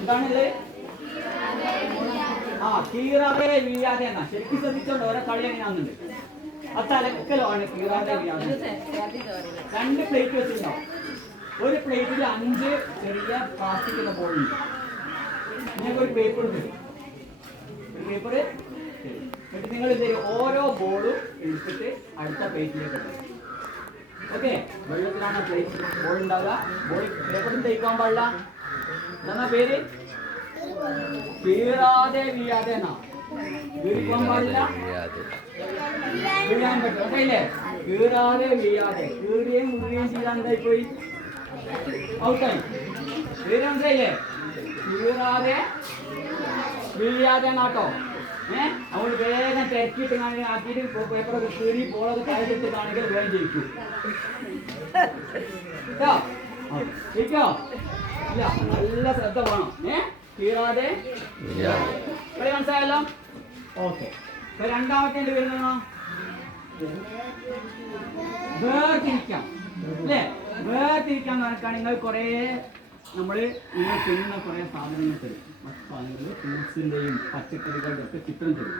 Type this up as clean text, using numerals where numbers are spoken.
എന്താണുള്ളത്? കീറാതെ വീഴാതെ എന്നാ. ശരിക്കും ശ്രദ്ധിച്ചോണ്ട് ഓരോ കളി എങ്ങനെയാണെന്നുണ്ട്. ആ തലക്കലാണ് കീറാതെ വീഴാതെ. 2 പ്ലേറ്റ് വെച്ചിട്ടുണ്ടാവും. ഒരു പ്ലേറ്റിൽ 5 ചെറിയ പ്ലാസ്റ്റിക്കിന്റെ ബോളുണ്ട്. നിങ്ങൾക്ക് ഒരു പേപ്പർ തരും. ഒരു പേപ്പർ എന്നിട്ട് നിങ്ങൾ ഇത് ഓരോ ബോളും എടുത്തിട്ട് അടുത്ത പ്ലേറ്റിലേക്ക് ഇടും. ഓക്കെ, വെള്ളത്തിലാണ് പ്ലേറ്റ് ബോൾ ഉണ്ടാവുക. ബോൾ പേപ്പറിൽ തേക്കാൻ പാടില്ല. എന്താ പേര്? കീറാതെ വീഴാതെ എന്നാ. വീഴാൻ പാടില്ല, വീഴാൻ പറ്റും. ഓക്കെ അല്ലേ? കീറാതെ വീഴാതെ. കീറുകയും മുറുകയും ചെയ്യാൻ എന്തായി പോയി? ഔട്ടായി. പേര് മനസ്സിലായില്ലേ? കീറാതെ വീഴാതെ നാട്ടോ. അവൾ വേഗം തിരക്കിയിട്ട് ആക്കിയിട്ട് പേപ്പറൊക്കെ കീറി ബോളൊക്കെ താഴെട്ട് കാണിക്കൽ വേഗം ജയിക്കും. ജയിക്കോ? ഇല്ല, നല്ല ശ്രദ്ധ വേണം. കീറാതെ മനസ്സിലായല്ലോ? ഓക്കെ. രണ്ടാമത്തെ വരുന്നോ? വേർതിരിക്കാം അല്ലേ? വേർതിരിക്കാൻ നടക്കാൻ നിങ്ങൾ കുറേ നിങ്ങൾ തിന്നുന്ന കുറേ സാധനങ്ങൾ തരും. മറ്റു സാധനങ്ങൾ ഫ്രൂട്ട്സിൻ്റെയും പച്ചക്കറികളുടെ ഒക്കെ ചിത്രം തരും.